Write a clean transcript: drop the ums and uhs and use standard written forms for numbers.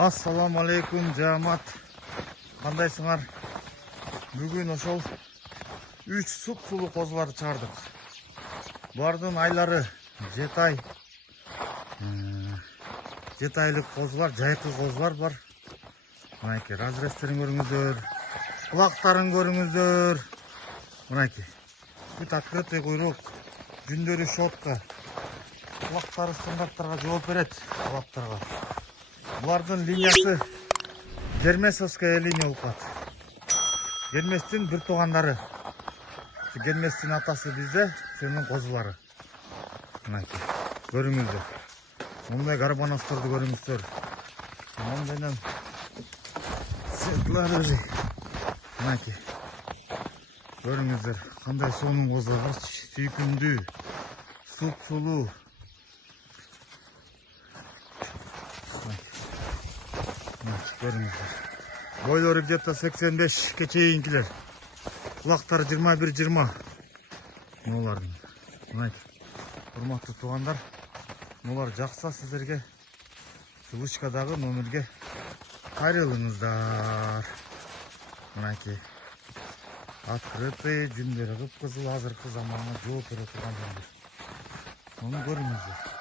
Assalamu alaikum жамаат. Кандайсыңар? Бүгүн ошол 3 суп-сулуу козуларды чыгардык. Булардын айлары 7 ай. 7 айлык козулар, жайкы козулар бар. Мынакей разрезтерин көрүңүздөр. Кулактарын көрүңүздөр. Мынакей. Бүт открытый куйрук, жүндөрү шотка. Кулактары стандарттарга жооп берет, кулактарга. Булардын линиясы Гермесовская линия болуп калат. Герместин бир туугандары. Герместин атасы бизде, сенин козулары. Мынакей. Көрүңүздөр. Мындай гарбаносторду көрүңүздөр. Мындай сетлары. Мынакей. Көрүңүздөр, кандай сонун козулар, сүйкүмдүү, суп-сулуу. Görünüzler. Boyları где-то 85 чейинкилер. Kulakları 21-20. Нолардың. Урматтуу туугандар, нолар жакса сиздерге ссылочкадагы номерге кайрылыңыздар. Мынакей. Открытый жүндөрү кып-кызыл азыркы заманга жооп бере турган жүндөр. Муну көрүңүздөр.